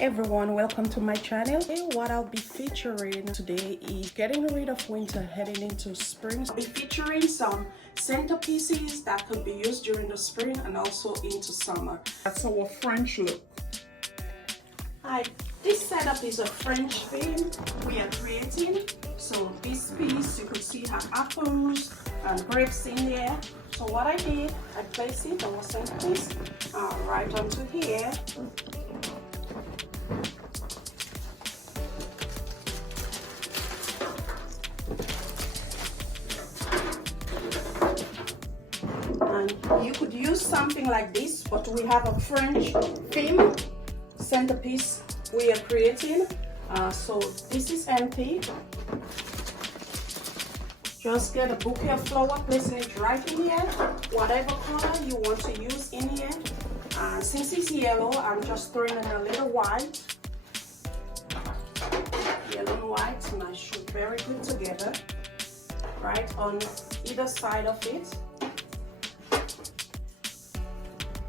everyone, welcome to my channel. Today what I'll be featuring today is getting rid of winter heading into spring. I'll be featuring some centerpieces that could be used during the spring and also into summer. That's our French look. Hi, this setup is a French theme we are creating. So this piece, you could see have apples and grapes in there. So what I did, I placed it on a centerpiece right onto here. And you could use something like this, but we have a French theme centerpiece we are creating. So this is empty. Just get a bouquet of flower, placing it right in here, whatever color you want to use in here. Since it's yellow, I'm just throwing in a little white. Yellow and white match very good together, right on either side of it.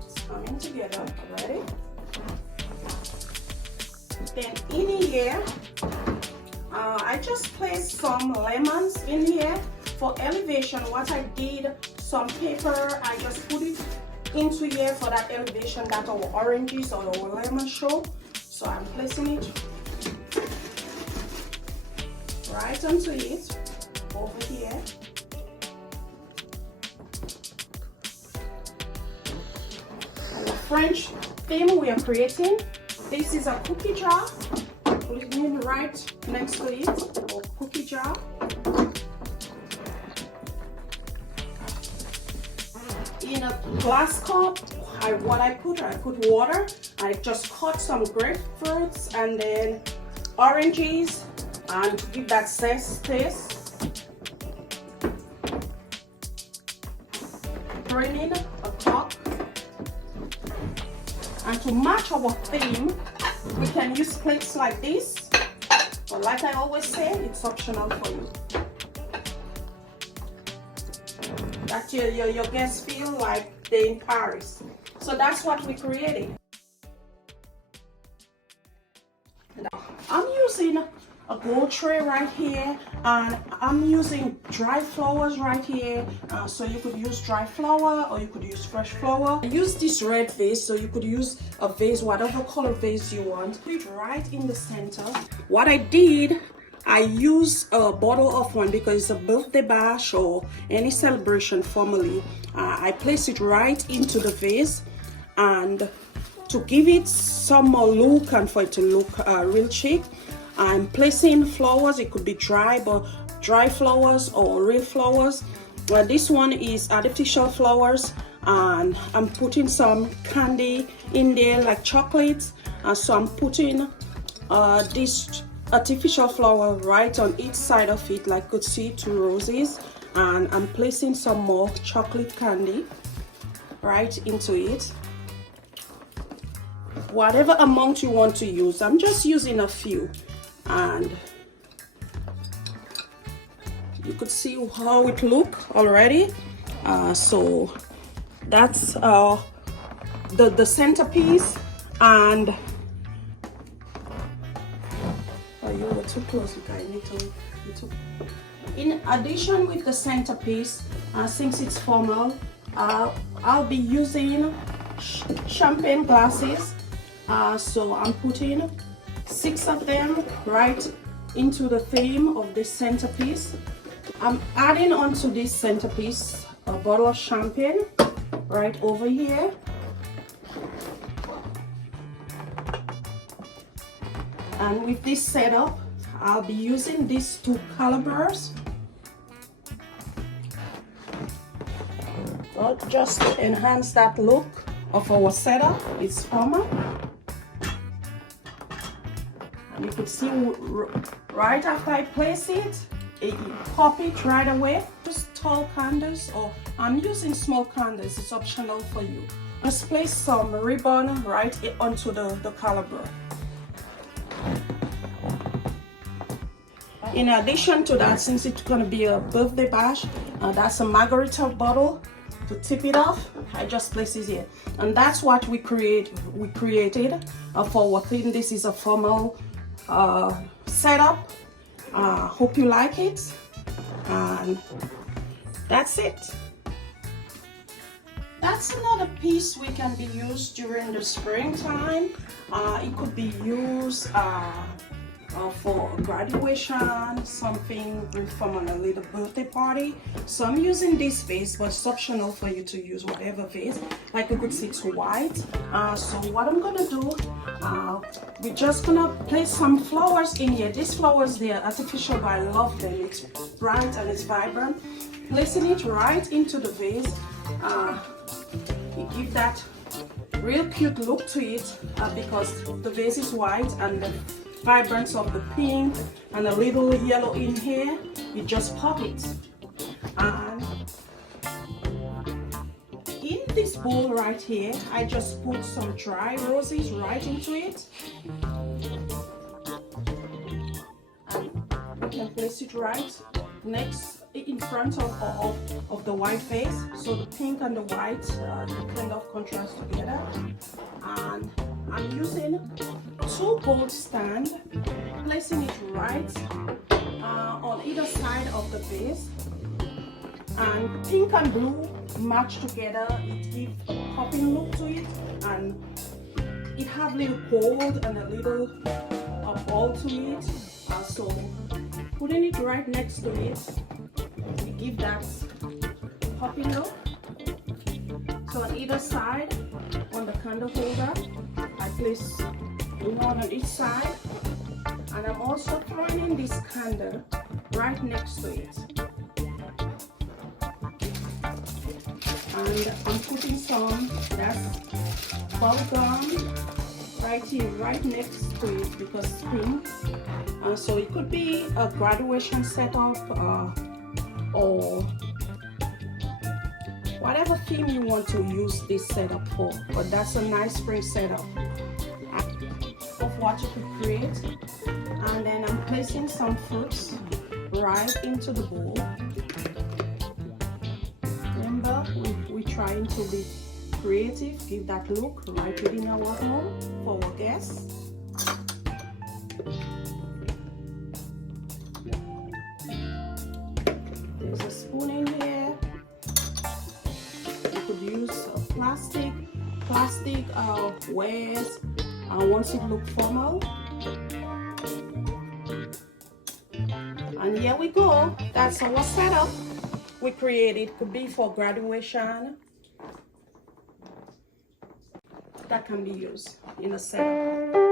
It's coming together already. Then in here, I just placed some lemons in here for elevation. What I did, some paper, I just put it into here for that elevation that our oranges or our lemon show. So I'm placing it right onto it over here. And the French theme we are creating, this is a cookie jar. Put it in right next to it, or cookie jar. In a glass cup, what I put water. I just cut some grapefruits and then oranges, and to give that sense taste. Bring in a cup. And to match our theme, we can use plates like this, but like I always say, it's optional for you. That your guests feel like they're in Paris. So that's what we're creating. I'm using a gold tray right here, and I'm using dry flowers right here. So you could use dry flower or you could use fresh flower. I use this red vase, so you could use a vase, whatever color vase you want. Put it right in the center. What I did, I used a bottle of wine because it's a birthday bash or any celebration formally. I place it right into the vase, and to give it some more look and for it to look real chic, I'm placing flowers. It could be dry, but dry flowers or real flowers. This one is artificial flowers, and I'm putting some candy in there like chocolate. So I'm putting this artificial flower right on each side of it, like you could see 2 roses, and I'm placing some more chocolate candy right into it. Whatever amount you want to use, I'm just using a few. And you could see how it look already. So that's the centerpiece. And you were too close, I need to. In addition with the centerpiece, since it's formal, I'll be using champagne glasses. So I'm putting 6 of them right into the theme of this centerpiece. I'm adding onto this centerpiece a bottle of champagne right over here. And with this setup, I'll be using these 2 calibers. So just to enhance that look of our setup, it's formal. And you could see right after I place it, it pop it right away. Just tall candles, or I'm using small candles, it's optional for you. Just place some ribbon right onto the caliber. In addition to that, since it's going to be a birthday bash, that's a margarita bottle. to tip it off, I just place it here. And that's what we created for what thing. This is a formal setup. Hope you like it, and that's it. That's another piece we can be used during the springtime. It could be used for graduation, something from a little birthday party. So I'm using this vase, but it's optional for you to use whatever vase. Like you could see, it's white. So what I'm gonna do, we're just gonna place some flowers in here. These flowers, they are artificial, but I love them. It's bright and it's vibrant. Placing it right into the vase, it gives that real cute look to it, because the vase is white and the vibrance of the pink and a little yellow in here, you just pop it. And in this bowl right here, I just put some dry roses right into it, and you can place it right next in front of the white vase, so the pink and the white kind of contrast together. And I'm using 2 gold stand, placing it right on either side of the vase, and pink and blue match together. It gives a popping look to it, and it have little gold and a little ball to it. So putting it right next to it, it gives that popping look. So on either side, on the candle holder, I place one on each side, and I'm also throwing in this candle right next to it. And I'm putting some, that's bubble gum right here, right next to it, because it's pink. So it could be a graduation setup or whatever theme you want to use this setup for, but that's a nice spring setup of what you could create. And then I'm placing some fruits right into the bowl. Remember, we're trying to be creative, give that look right within our home for our guests. There's a spoon in here. You could use a plastic wares once it looks formal. And here we go. That's our setup we created. Could be for graduation. That can be used in a setup.